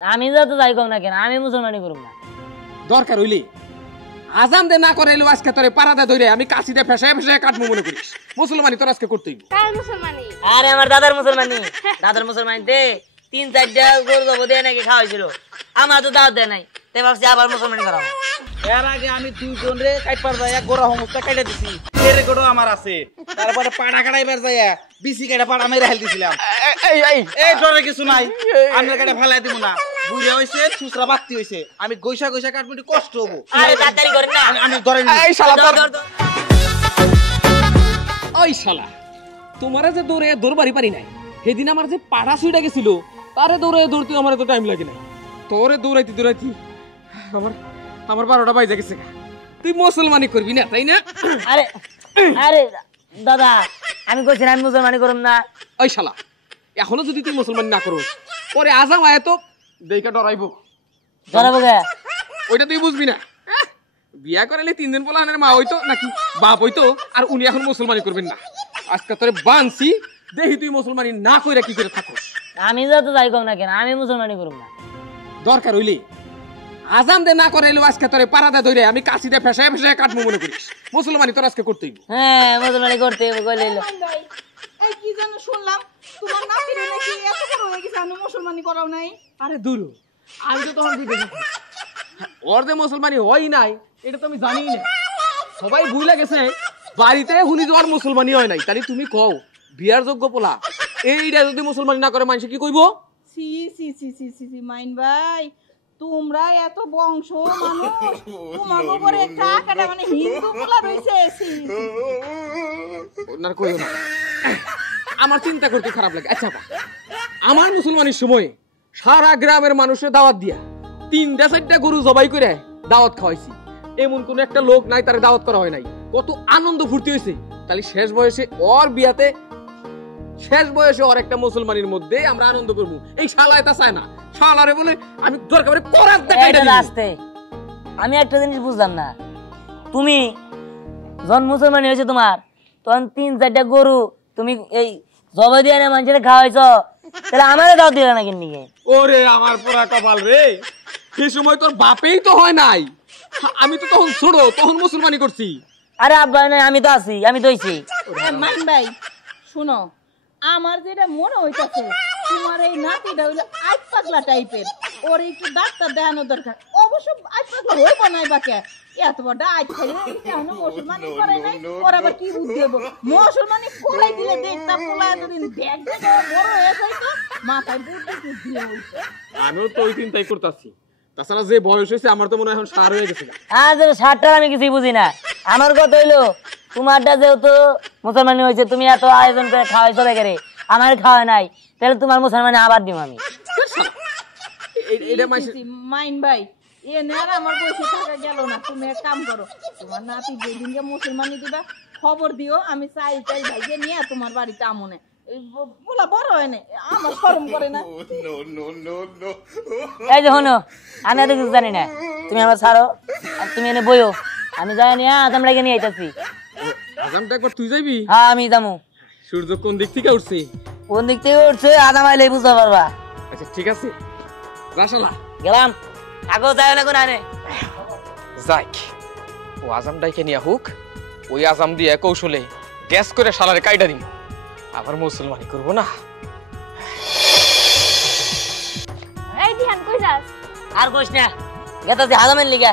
আমি যত যাই কম না কেন আমি মুসলমানি করব না। দরকার হইলে আজান দে না করে এলো আজকে তোরে পারাদা ধরে আমি কাশিতে ফেসায় ফেসায় কাটবো মনে করিস। মুসলমানি তোর আজকে করতেই। কার মুসলমানি? আরে আমার দাদার মুসলমানি। দাদার মুসলমানিতে 3-4টা গরু জব দিয়ে নাকি খাওয়াইছিল, আমার তো দাওয়াত দেয় নাই, তাই ভাবছি আবার মুসলমানি করাবো। এর আগে আমি 2 জন রে কাটপার যাইয়া গোড়া সমস্ত কাটা দিছি, এর গোড়া আমার আছে। তারপরে পাড়া কাটাইবার যাইয়া বিসি কাটা পাড়া মেরে হেল দিছিলাম। এই ডরে কিছু নাই, আমরা কাটা ফেলাই দিব না। বুড়া হইছে, সুসরা বাতি হইছে, আমি গইসা গইসা কাটবো, কষ্ট হবো। আরে তাড়াতাড়ি করেন না, আমি ধরে নি। এই শালা ধর, ধর, ধর। ওই শালা তোমারে যে দৌড়ে দৌড়বাড়ি পারি নাই, সেদিন আমার যে পাড়া সুইটা গেছিল তারে দৌড়ে দৌড়তে আমার তো টাইম লাগে নাই। তোরে দৌড়াইতি দৌড়াইতি আমার 12টা বাজে গেছে। তুই মুসলমানি করবি না তাই না? আরে আরে দাদা আমি কইছি আমি মুসলমানি করব না। ওই শালা এখনো যদি তুই মুসলমানি না করো পরে আজাম আয় তো দেইকা ডরাইবো। ধরাবো গে? ওইটা তুই বুঝবি না। বিয়া করালে 3 দিন পোলাহানের মা হইতো নাকি বাপ হইতো, আর উনি এখন মুসলমানি করবেন না। আজকে তোরে বানছি, দেখি তুই মুসলমানি না কইরা কি করে থাকোস। আমি যত যাই কম না কেন আমি মুসলমানি করব না। দরকার হইলে আজান দে না করে এলো আজকে তোরে পারাদা ধরে আমি কাশিতে ফেসায় ফেসায় কাটবো মনে করিস। মুসলমানি তোর আজকে করতেই। হ্যাঁ মুসলমানি করতে হবে কইলে। এই কি যেন শুনলাম তোমার নাতিরে নাকি এত বড় হয়ে গেছে, আমি মুসলমানি করাও নাই। আরে দূর, আমি তো তখন বুঝে গেছি ওর যে মুসলমানি হয় নাই এটা তো আমি জানি না। সবাই ভুলে গেছে বাড়িতে হুনি যাওয়ার মুসলমানি হয় নাই। তাহলে তুমি কও বিয়ার যোগ্য পোলা এইটা যদি মুসলমানি না করে মানুষ কি কইব? সি সি সি সি সি সি মাইন ভাই, তোমরা এত বংশ মানুষ, তোমার উপরে কাকাটা মানে হিন্দু বলা রইছে। সি ওনার কইও না, আমার চিন্তা করতে খারাপ লাগে। আচ্ছা আমার মুসলমানের সময় সারা গ্রামের মানুষের দাওয়াত দিয়া 3-4টা গরু জবাই করে দাওয়াত খাওয়াইছি, এমন কোন একটা লোক নাই তার দাওয়াত করা হয় নাই। কত আনন্দ ফুর্তি হয়েছে। তাহলে শেষ বয়সে ওর বিয়াতে, শেষ বয়সে ওর একটা মুসলমানের মধ্যে আমরা আনন্দ করবো। এই শালা এটা চায় না, শালারে বলে আমি দরকার করার দেখাই আসতে। আমি একটা জিনিস বুঝলাম না, তুমি যখন মুসলমানি হয়েছে তোমার তখন 3-4টা গরু তুমি এই জবাই দিয়ে না মানুষের খাওয়াইছ, তাহলে আমারে দাও দিলে না কিনি? ওরে আমার পোড়া কপাল রে, সেই সময় তোর বাপেই তো হয় নাই, আমি তো তখন ছোট, তখন মুসলমানি করছি। আরে আব্বা নাই, আমি তো আছি, আমি তো হইছি। মাইন ভাই শুনো, আমার যেটা মনে হইতাছে তোমার এই নাতিটা হইলো আজ পাগলা টাইপের, ওর একটু ডাক্তার দেখানো দরকার। অবশ্য আজ পাগলা হইব নাই বাকে, এত বড় আজ খাইলে এখনো মুসলমানি করে নাই, ওর আবার কি বুদ্ধি হইব? মুসলমানি করাই দিলে দেখতাম পোলা এতদিন দেখবে বড় হয়ে যাইতো, মাথায় বুদ্ধি হইছে। আমিও তো ওই চিন্তাই করতেছি। তাছাড়া যে বয়স হয়েছে আমার তো মনে হয় এখন সার হয়ে গেছে। আজ 60টার আমি কিছুই বুঝি না। আমার কথা হইলো তোমারটা যেহেতু মুসলমানি হয়েছে, তুমি এত আয়োজন করে খাওয়াইছো বেকারে, আমার খাওয়া নাই, তাহলে তোমার মুসলমানি আবার দিব আমি। মাইন ভাই এ নেয়ার আমার বসে থাকা গেল না, তুমি এক কাম করো, তোমার নাতি যেদিনকে মুসলমানি দিবা খবর দিও, আমি চাই ভাইকে নিয়ে তোমার বাড়িতে আমনে। বলা বড় হয় না, আমার শরম করে না। এই যে শোনো, আমি এত কিছু জানি না, তুমি আমার ছাড়ো, আর তুমি এনে বইও, আমি জানি আজাম লাগে নিয়ে আইতাছি। আজামটা একবার তুই যাইবি? হ্যাঁ আমি যাবো। সূর্য কোন দিক থেকে উঠছে? কোন দিক থেকে উঠছে আজাম আইলে বুঝতে পারবা। আচ্ছা ঠিক আছে, রাশালা গেলাম, আগেও যাই না কোন আনে যাই। ও আজামটাকে নিয়ে হোক, ওই আজাম দিয়ে কৌশলে গ্যাস করে শালারে কাইটা দিন, আবার মুসলমানি করবো না। এই ধ্যান কই যাস? আর কইস না, গেতাছি আজামের লিগা,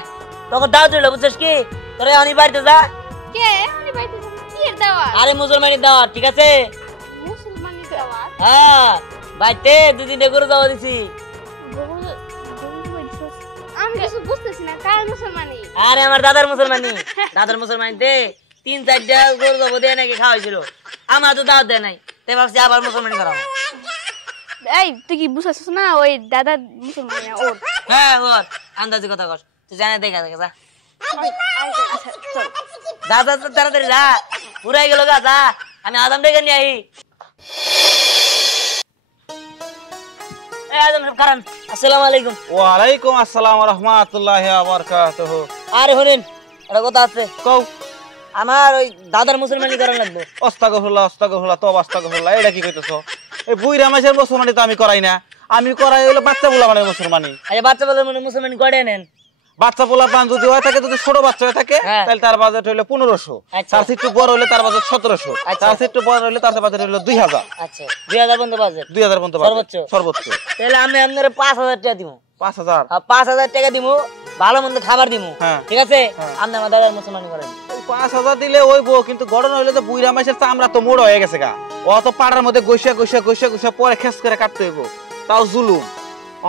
তোকে দাও দিল বুঝছিস কি? তোরে আমি বাড়িতে যা। কে আমি বাইতে যাব? কি এর দাওয়াত? আরে মুসলমানি দাওয়াত, ঠিক আছে? মুসলমানি দাওয়াত? হ্যাঁ বাইতে 2 দিন করে যাওয়া দিছি। আমি কিছু বুঝতেছি না, কার মুসলমানি? আরে আমার দাদার মুসলমানি। দাদার মুসলমানিতে 3-4টা গরু জব দিয়ে নাকি খাওয়াইছিল, আমার তো দাওয়াত দেয় নাই, তাই ভাবছি আবার মুসলমানি করাবো। এই তুই কি বুঝাছিস না ওই দাদা মুসলমানি ওর? হ্যাঁ ওর আন্দাজি কথা কস, তুই জানে দেখা দেখা যা। আচ্ছা চল যা যা তাড়াতাড়ি যা, পুরাই গেল গা, যা আমি আদম ডেকে নিয়ে আহি। এই আদম কারণ আসসালামু আলাইকুম। ওয়ালাইকুম আসসালাম ওয়া রাহমাতুল্লাহি ওয়া বারাকাতুহু। আরে শুনেন একটা কথা আছে। কও। আমার ওই দাদার মুসলমানি করা লাগবে। আস্তাগফিরুল্লাহ আস্তাগফিরুল্লাহ, তওবা আস্তাগফিরুল্লাহ। এটা কি কইতেছো? এই বুইরা মাসের মুসলমানি তো আমি করাই না, আমি করাই হলো বাচ্চা পোলা মানে মুসলমানি। আচ্ছা বাচ্চা বলে মানে মুসলমান করে নেন। বাচ্চা পোলা পান যদি হয়ে থাকে, যদি ছোট বাচ্চা হয়ে থাকে হ্যাঁ। তাহলে তার বাজেট হইলো 1500। আচ্ছা। তার একটু বড় হলে তার বাজেট 1700। আচ্ছা। তার একটু বড় হলে তার বাজেট হইলো 2000। আচ্ছা 2000 পর্যন্ত বাজেট। 2000 পর্যন্ত সর্বোচ্চ? সর্বোচ্চ। তাহলে আমি আপনার 5000 টাকা দিব। 5000? 5000 টাকা দিব, ভালো মন্দ খাবার দিব। হ্যাঁ। ঠিক আছে, আপনি আমার দাদার মুসলমান করেন। 5000 দিলে হইব, কিন্তু ঘটনা হইলো তো বুইরা মাসের চামড়া তো মোড় হয়ে গেছে গা। ও তো পাড়ার মধ্যে গৈসা পরে খেস করে কাটতে হইব, তাও জুলুম।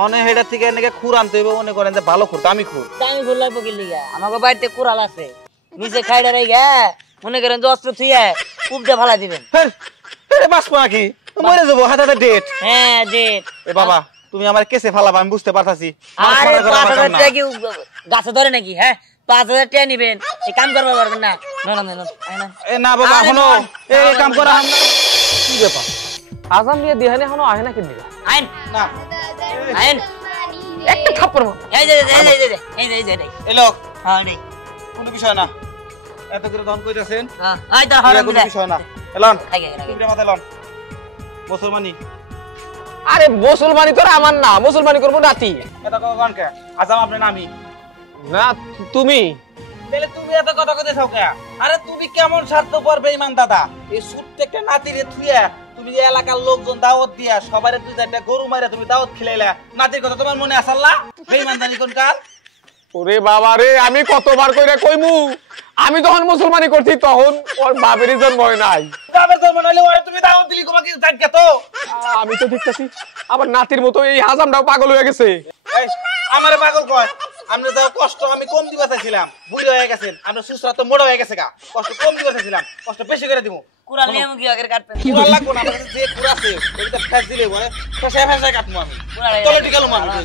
অনে হেডা থেকে এনেকে খুর আনতে হইব, মনে করেন যে ভালো খুর, দামি খুর। দামি খুর লাগবো কি লিগা? আমাকে বাড়িতে কুড়াল আছে, নিচে খাইডা রাই গে মনে করেন যে অস্ত্র থুইয়া উপদে ফালা দিবেন। এরে বাঁচবো নাকি? মরে যাবো, হাতে ডেট। হ্যাঁ ডেট। এ বাবা, তুমি আমার কেসে ফালাবা, আমি বুঝতে পারতাছি। আরে 5000 টাকা কি গাছে ধরে নাকি? হ্যাঁ 5000 টাকা নিবেন, এই কাম করবা পারবেন না? না না না না। এ না বাবা, আরে এখনো নন। এই কাম করা কি ব্যাপার? আজান দিয়ে দিহানে এখনো আহে না কেন দিলা? আইন না। আইন একটা থাপ্পড় মার। এই যে এই যে এই লোক হ্যাঁ নেই। কোনো বিষয় না, এত করে দহন কইতাছেন, হ্যাঁ আই তো এটা কোনো বিষয় না। এলন খাই খাই তুমি মাথায় লন, মুসলমানি। আরে মুসলমানি তো আমার না, মুসলমানি করবো নাতি। এটা কোন কে? আজাম আপনি নামি। না তুমি তাহলে তুমি এত কথা কইতে চাও কে? আরে তুমি কেমন স্বার্থপর বেঈমান দাদা! এই প্রত্যেকটা নাতিরে থুইয়া তুমি এই এলাকার লোকজন দাওয়াত দিয়া সবারে দুই চারটা গরু মাইরা তুমি দাওয়াত খিলাইলা। নাতির কথা তোমার মনে আসাল্লা? বেঈমান জানি কোন কাল? ওরে বাবা রে, আমি কতবার কইরা কইমু, আমি যখন মুসলমানি করছি তখন ওর বাপেরই জন্ম হয় নাই। বাবার জন্ম নাইলে ওরে তুমি দাওয়াত দিলি তোমাকে জানকে তো। আমি তো দেখতেছি আবার নাতির মতো এই হাজামটাও পাগল হয়ে গেছে। এই আমারে পাগল কয়? আমরা যাও কষ্ট আমি কম দিবা চাইছিলাম, বুড়ি হয়ে গেছেন। আমরা সুসরা তো মোড়া হয়ে গেছে গা, কষ্ট কম দিবা চাইছিলাম, কষ্ট বেশি করে দিমু। কুড়াল নিয়ে মুখি আগে কাটবেন। কুড়াল লাগবো না, আমার কাছে যে কুড়া আছে ওইটা ফেস দিলে বলে ফেসে কাটমু আমি। তলে টিকালু মারবো।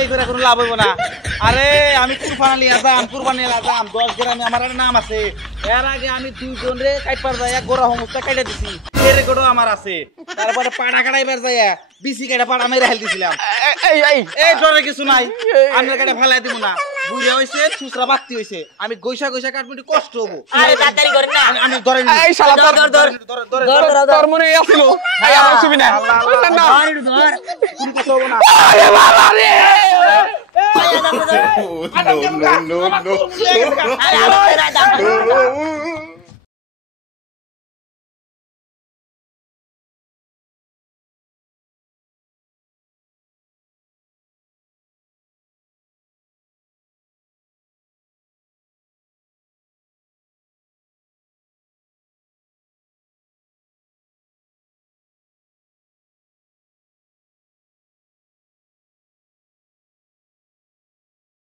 এই করে কোনো লাভ হইব না। আরে আমি কুরবানি আজাম 10 গ্রামে আমার একটা নাম আছে। এর আগে আমি 2 জন রে কাটপার যায় গোড়া সমস্ত কাইটা দিছি, এর গোড়া আমার আছে। তারপরে পাড়া কাটাইবার যায় বিসি কাটা পাড়া মেরে হেল দিছিলাম। এই ডরে কিছু নাই, আমরা কাটা ফেলাই দিব না। বুইরা হইছে, সুসরা বাত্তি হইছে, আমি গৈসা কাটবি কষ্ট হবো। আরে তাড়াতাড়ি করেন না। আমি ধরে নি। এই শালা ধর ধর তোর মনে আসিল এই আমার ছবি না। না ধর তুমি কিছু হবো না। আরে বাবা রে, আরে আমার